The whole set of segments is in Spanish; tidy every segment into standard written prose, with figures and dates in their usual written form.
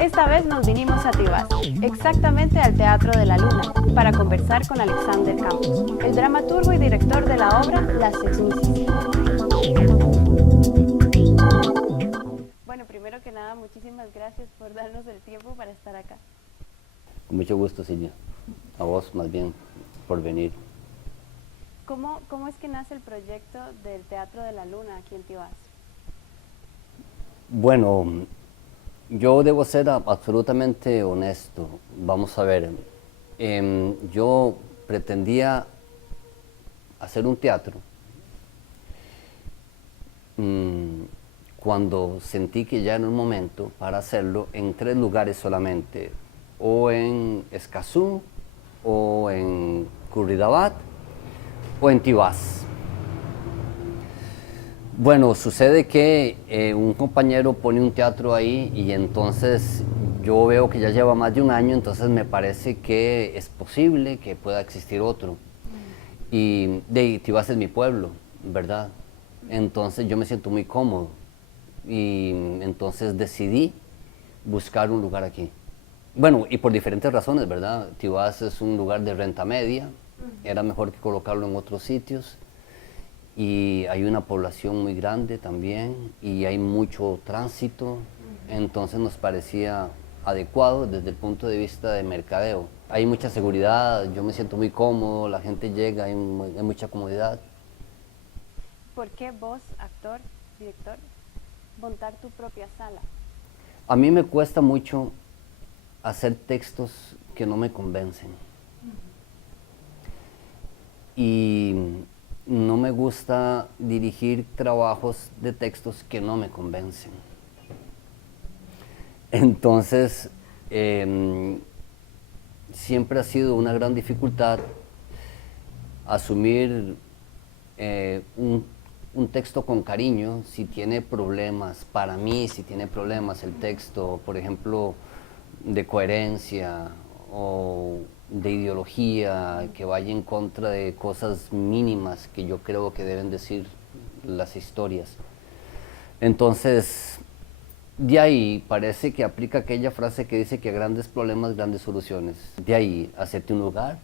Esta vez nos vinimos a Tibás, exactamente al Teatro de la Luna, para conversar con Alexander Campos, el dramaturgo y director de la obra Las Exmissis. Bueno, primero que nada, muchísimas gracias por darnos el tiempo para estar acá. Con mucho gusto, Silvia. A vos, más bien, por venir. ¿Cómo es que nace el proyecto del Teatro de la Luna aquí en Tibás? Bueno, yo debo ser absolutamente honesto. Vamos a ver, yo pretendía hacer un teatro cuando sentí que ya era un momento para hacerlo en 3 lugares solamente, o en Escazú, o en Curridabat, o en Tibás. Bueno, sucede que un compañero pone un teatro ahí y entonces yo veo que ya lleva más de un año, entonces me parece que es posible que pueda existir otro. Y Tibás es mi pueblo, ¿verdad? Entonces yo me siento muy cómodo y entonces decidí buscar un lugar aquí. Bueno, y por diferentes razones, ¿verdad? Tibás es un lugar de renta media, era mejor que colocarlo en otros sitios. Y hay una población muy grande también y hay mucho tránsito, entonces nos parecía adecuado desde el punto de vista de mercadeo. Hay mucha seguridad, yo me siento muy cómodo, la gente llega, hay mucha comodidad. ¿Por qué vos, actor, director, montar tu propia sala? A mí me cuesta mucho hacer textos que no me convencen. Y no me gusta dirigir trabajos de textos que no me convencen. Entonces, siempre ha sido una gran dificultad asumir un texto con cariño, si tiene problemas, para mí, si tiene problemas el texto, por ejemplo, de coherencia o de ideología, que vaya en contra de cosas mínimas que yo creo que deben decir las historias. Entonces, de ahí parece que aplica aquella frase que dice que a grandes problemas, grandes soluciones. De ahí, hacerte un lugar,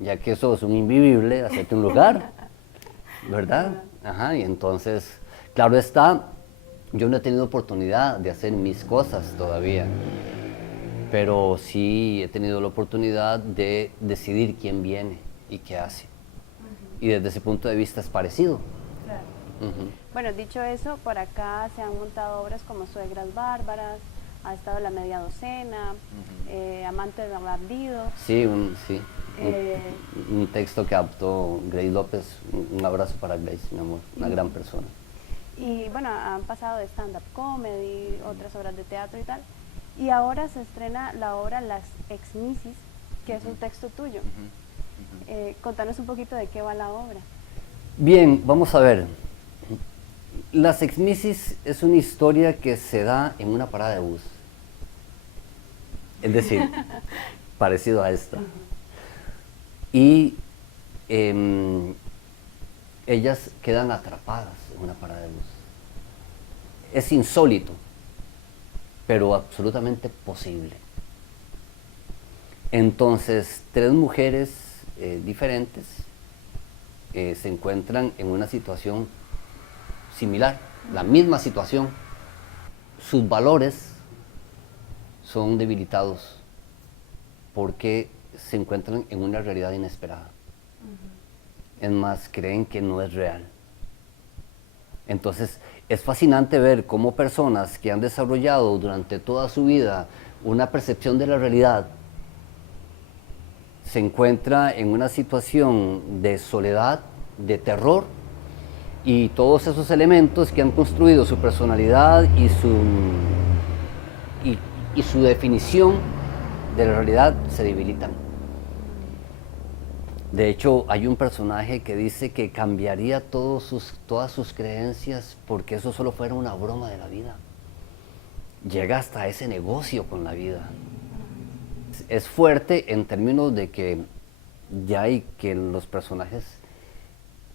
ya que eso es un invivible, hacerte un lugar, ¿verdad? Ajá, y entonces, claro está, yo no he tenido oportunidad de hacer mis cosas todavía, pero sí he tenido la oportunidad de decidir quién viene y qué hace. Y desde ese punto de vista es parecido. Claro. Bueno, dicho eso, por acá se han montado obras como Suegras Bárbaras, ha estado La Media Docena, Amante del Bandido. Sí, un texto que adaptó Grace López. Un abrazo para Grace, mi amor, una gran persona. Y bueno, han pasado de stand-up comedy, otras obras de teatro y tal. Y ahora se estrena la obra Las Exmissis, que es un texto tuyo. Contanos un poquito de qué va la obra. Bien, vamos a ver. Las Exmissis es una historia que se da en una parada de bus. Es decir, parecido a esta. Y ellas quedan atrapadas en una parada de bus. Es insólito, pero absolutamente posible. Entonces, 3 mujeres diferentes se encuentran en una situación similar, la misma situación. Sus valores son debilitados porque se encuentran en una realidad inesperada. Es más, creen que no es real. Entonces, es fascinante ver cómo personas que han desarrollado durante toda su vida una percepción de la realidad se encuentra en una situación de soledad, de terror, y todos esos elementos que han construido su personalidad y su definición de la realidad se debilitan. De hecho, hay un personaje que dice que cambiaría todas sus creencias porque eso solo fuera una broma de la vida. Llega hasta ese negocio con la vida. Es fuerte en términos de que ya hay que los personajes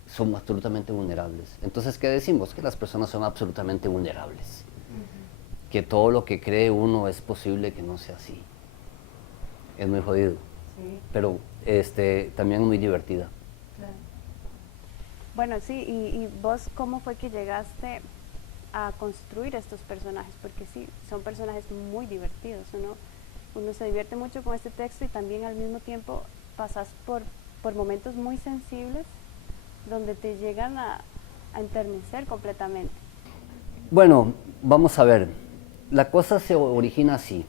son absolutamente vulnerables. Entonces, ¿qué decimos? Que las personas son absolutamente vulnerables. que todo lo que cree uno es posible que no sea así. Es muy jodido, sí. Pero también muy divertida. Claro. Bueno, sí, y vos, ¿cómo fue que llegaste a construir estos personajes? Porque sí, son personajes muy divertidos, uno se divierte mucho con este texto y también al mismo tiempo pasas por momentos muy sensibles donde te llegan a enternecer completamente. Bueno, vamos a ver, la cosa se origina así.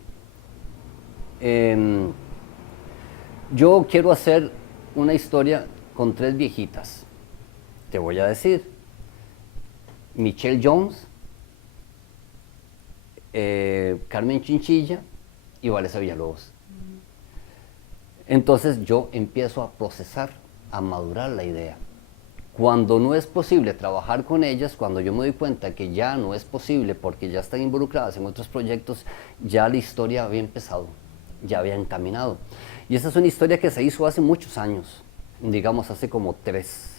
Yo quiero hacer una historia con 3 viejitas. Te voy a decir, Michelle Jones, Carmen Chinchilla y Vanessa Villalobos. Entonces yo empiezo a procesar, a madurar la idea. Cuando no es posible trabajar con ellas, cuando yo me doy cuenta que ya no es posible porque ya están involucradas en otros proyectos, ya la historia había empezado, ya había encaminado. Y esa es una historia que se hizo hace muchos años, digamos hace como 3,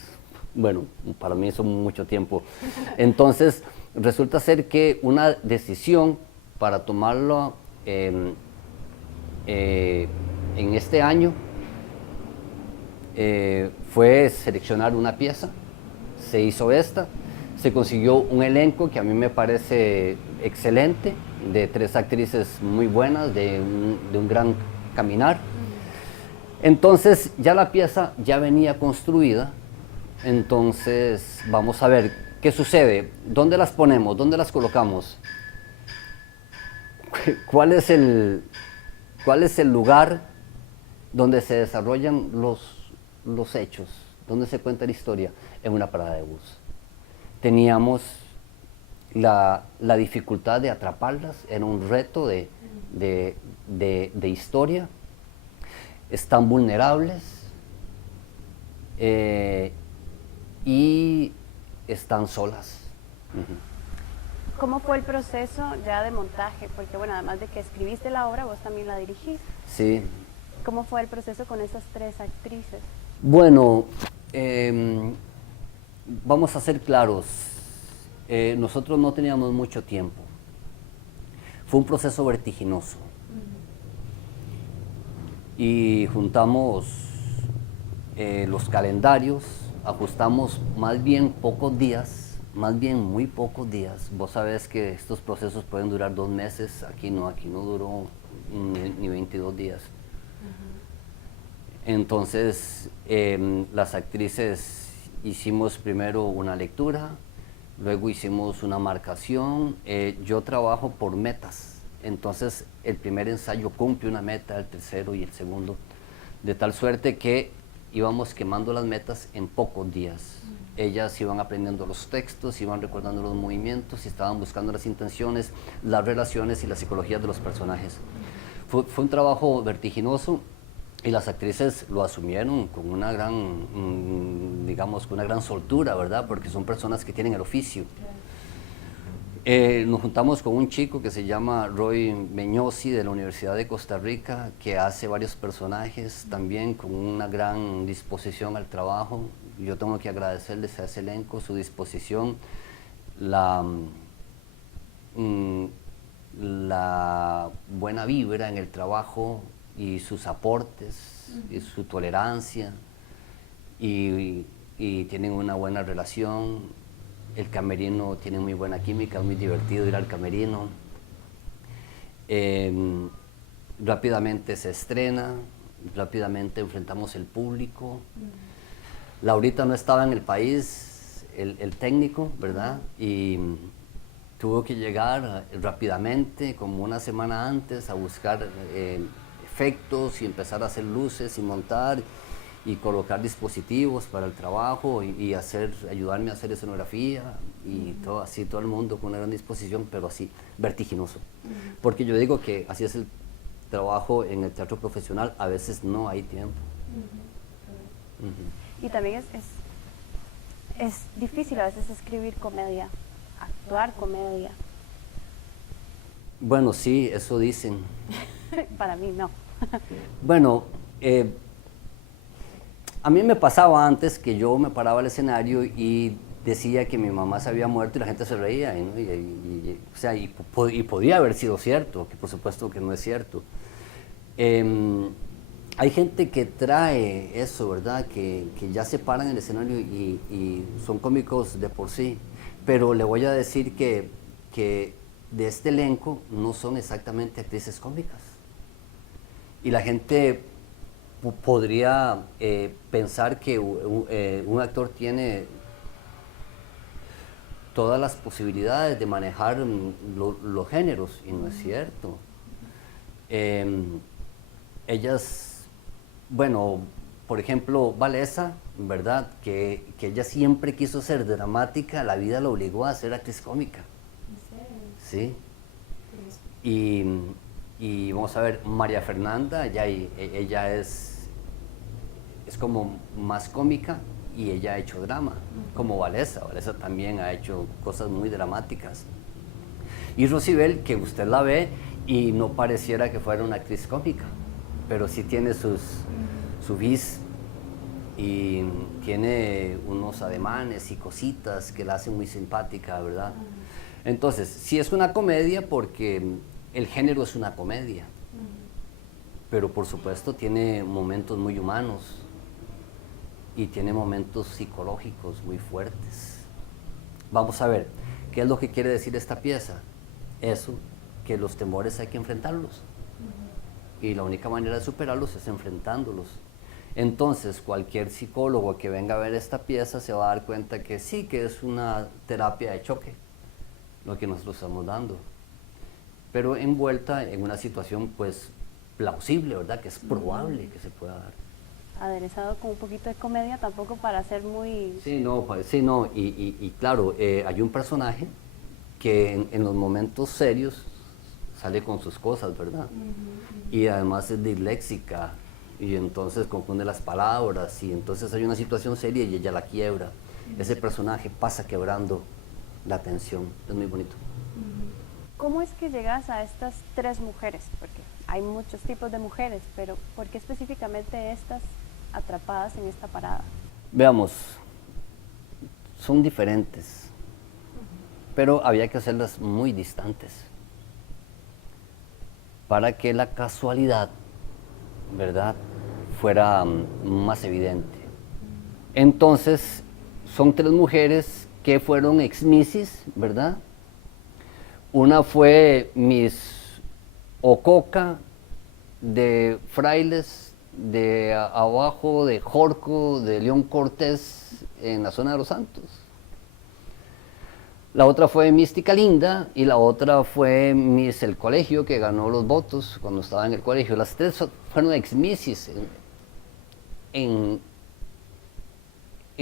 bueno, para mí eso mucho tiempo. Entonces resulta ser que una decisión para tomarlo en este año fue seleccionar una pieza, se hizo esta, se consiguió un elenco que a mí me parece excelente, de 3 actrices muy buenas, de un gran caminar. Entonces ya la pieza ya venía construida, entonces vamos a ver qué sucede, dónde las ponemos, dónde las colocamos, cuál es el lugar donde se desarrollan los hechos, donde se cuenta la historia, en una parada de bus. Teníamos la dificultad de atraparlas, era un reto de historia. Están vulnerables y están solas. ¿Cómo fue el proceso ya de montaje? Porque bueno, además de que escribiste la obra, vos también la dirigiste. Sí. ¿Cómo fue el proceso con esas 3 actrices? Bueno, vamos a ser claros, nosotros no teníamos mucho tiempo. Fue un proceso vertiginoso. Y juntamos los calendarios, ajustamos más bien pocos días, más bien muy pocos días. Vos sabés que estos procesos pueden durar 2 meses, aquí no duró ni 22 días. Entonces, las actrices hicimos primero una lectura, luego hicimos una marcación. Yo trabajo por metas. Entonces el primer ensayo cumple una meta, el tercero y el segundo, de tal suerte que íbamos quemando las metas en pocos días. Ellas iban aprendiendo los textos, iban recordando los movimientos y estaban buscando las intenciones, las relaciones y la psicología de los personajes. Fue un trabajo vertiginoso y las actrices lo asumieron con una gran, digamos, con una gran soltura, ¿verdad? Porque son personas que tienen el oficio. Nos juntamos con un chico que se llama Roy Meñosi de la Universidad de Costa Rica, que hace varios personajes también con una gran disposición al trabajo. Yo tengo que agradecerles a ese elenco su disposición, la buena vibra en el trabajo y sus aportes y su tolerancia y tienen una buena relación. El camerino tiene muy buena química, es muy divertido ir al camerino. Rápidamente se estrena, rápidamente enfrentamos el público. Laurita no estaba en el país, el técnico, ¿verdad? Y tuvo que llegar rápidamente, como una semana antes, a buscar efectos y empezar a hacer luces y montar y colocar dispositivos para el trabajo y ayudarme a hacer escenografía y todo así, todo el mundo con una gran disposición, pero así, vertiginoso. Porque yo digo que así es el trabajo en el teatro profesional, a veces no hay tiempo. Y también es difícil a veces escribir comedia, actuar comedia. Bueno, sí, eso dicen. Para mí no. Bueno, a mí me pasaba antes que yo me paraba al escenario y decía que mi mamá se había muerto y la gente se reía, ¿no? O sea, y podía haber sido cierto, que por supuesto que no es cierto. Hay gente que trae eso, ¿verdad? Que ya se paran en el escenario y son cómicos de por sí, pero le voy a decir que de este elenco no son exactamente actrices cómicas. Y la gente podría pensar que un actor tiene todas las posibilidades de manejar los géneros, y no es cierto. Ellas, bueno, por ejemplo, Vanessa, ¿verdad? Que ella siempre quiso ser dramática, la vida la obligó a ser actriz cómica. ¿En serio? Sí. Y vamos a ver, María Fernanda, ella es como más cómica y ella ha hecho drama, como Vanessa también ha hecho cosas muy dramáticas. Y Rosibel, que usted la ve y no pareciera que fuera una actriz cómica, pero sí tiene su vis y tiene unos ademanes y cositas que la hacen muy simpática, ¿verdad? Entonces, sí es una comedia porque el género es una comedia, pero por supuesto tiene momentos muy humanos y tiene momentos psicológicos muy fuertes. Vamos a ver, ¿qué es lo que quiere decir esta pieza? Eso, que los temores hay que enfrentarlos. Y la única manera de superarlos es enfrentándolos. Entonces, cualquier psicólogo que venga a ver esta pieza se va a dar cuenta que sí, que es una terapia de choque, lo que nosotros estamos dando. Pero envuelta en una situación, pues, plausible, ¿verdad? Que es probable que se pueda dar. Aderezado con un poquito de comedia, tampoco para ser muy... Sí, no, y claro, hay un personaje que en los momentos serios sale con sus cosas, ¿verdad? Y además es disléxica, y entonces confunde las palabras, y entonces hay una situación seria y ella la quiebra. Ese personaje pasa quebrando la tensión, es muy bonito. ¿Cómo es que llegas a estas tres mujeres? Porque hay muchos tipos de mujeres, pero ¿por qué específicamente estas atrapadas en esta parada? Veamos, son diferentes, pero había que hacerlas muy distantes para que la casualidad, ¿verdad?, fuera más evidente. Entonces, son tres mujeres que fueron ex missis, ¿verdad? Una fue Miss Ococa de Frailes, de abajo de Jorco, de León Cortés, en la zona de Los Santos. La otra fue Mística Linda y la otra fue Miss El Colegio, que ganó los votos cuando estaba en el colegio. Las tres fueron ex missis en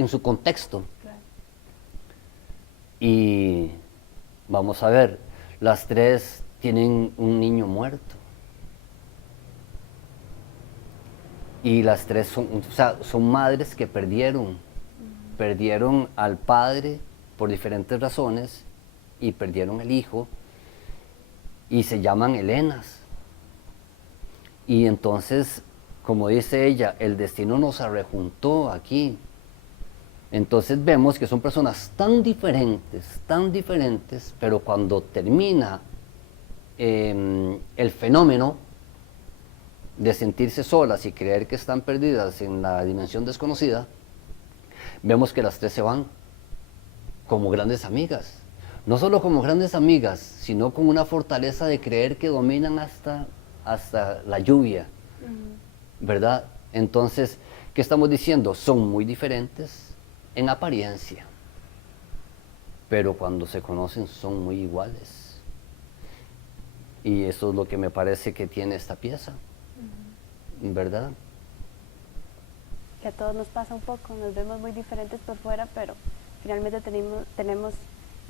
su contexto. Claro. Y vamos a ver, las tres tienen un niño muerto. Y las tres son madres que perdieron al padre por diferentes razones y perdieron el hijo y se llaman Helenas. Y entonces, como dice ella, el destino nos arrejuntó aquí. Entonces vemos que son personas tan diferentes, pero cuando termina el fenómeno de sentirse solas y creer que están perdidas en la dimensión desconocida, vemos que las tres se van como grandes amigas. No solo como grandes amigas, sino con una fortaleza de creer que dominan hasta la lluvia, ¿verdad? Entonces, ¿qué estamos diciendo? Son muy diferentes en apariencia, pero cuando se conocen son muy iguales. Y eso es lo que me parece que tiene esta pieza, ¿verdad? Que a todos nos pasa un poco, nos vemos muy diferentes por fuera, pero finalmente tenemos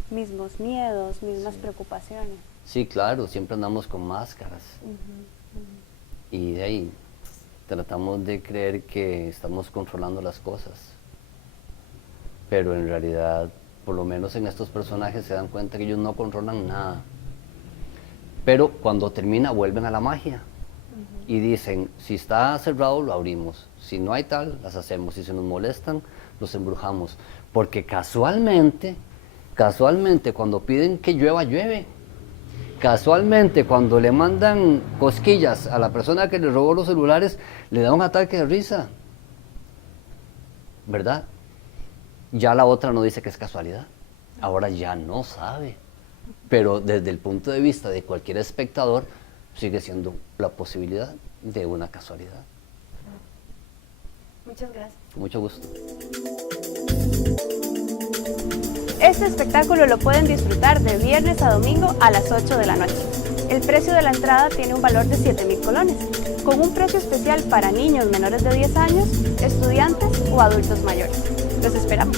mismos miedos, mismas preocupaciones. Sí, claro, siempre andamos con máscaras. Y de ahí tratamos de creer que estamos controlando las cosas. Pero en realidad, por lo menos en estos personajes se dan cuenta que ellos no controlan nada. Pero cuando termina vuelven a la magia. Y dicen, si está cerrado lo abrimos, si no hay tal, las hacemos, si se nos molestan, los embrujamos. porque casualmente cuando piden que llueva, llueve. Casualmente cuando le mandan cosquillas a la persona que le robó los celulares, le da un ataque de risa, ¿verdad? Ya la otra no dice que es casualidad, ahora ya no sabe, pero desde el punto de vista de cualquier espectador sigue siendo la posibilidad de una casualidad. Muchas gracias. Con mucho gusto. Este espectáculo lo pueden disfrutar de viernes a domingo a las 8 de la noche. El precio de la entrada tiene un valor de 7,000 colones, con un precio especial para niños menores de 10 años, estudiantes o adultos mayores. Los esperamos.